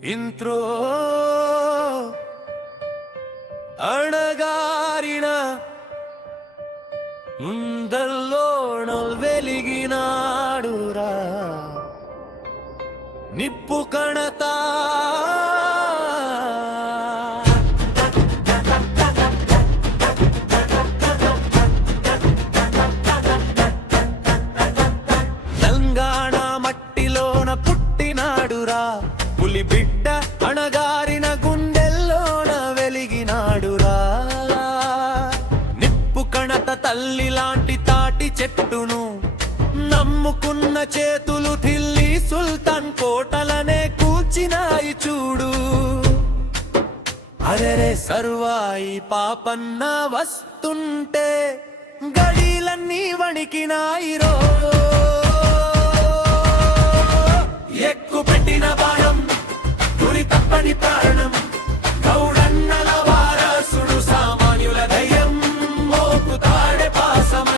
ఇంత్రో అణగారిన ముందల్లోనల్ వెలిగినాడురా నిప్పు కణతా తెలంగాణ మట్టిలోన పుట్టినాడురా పులి బిడ్డ అణగారిన గుండెల్లోన వెలిగినాడురా నిప్పు కణత తల్లి లాంటి తాటి చెట్టును నమ్ముకున్న చేతులు ఢిల్లీ సుల్తాన్ కోటలనే కూల్చినాయి చూడు అరెరే సర్వాయి పాపన్న వస్తుంటే గడిలన్నీ వణికినాయిరో ఎక్కు పెట్టిన బాణం గురి తప్పని ప్రాణం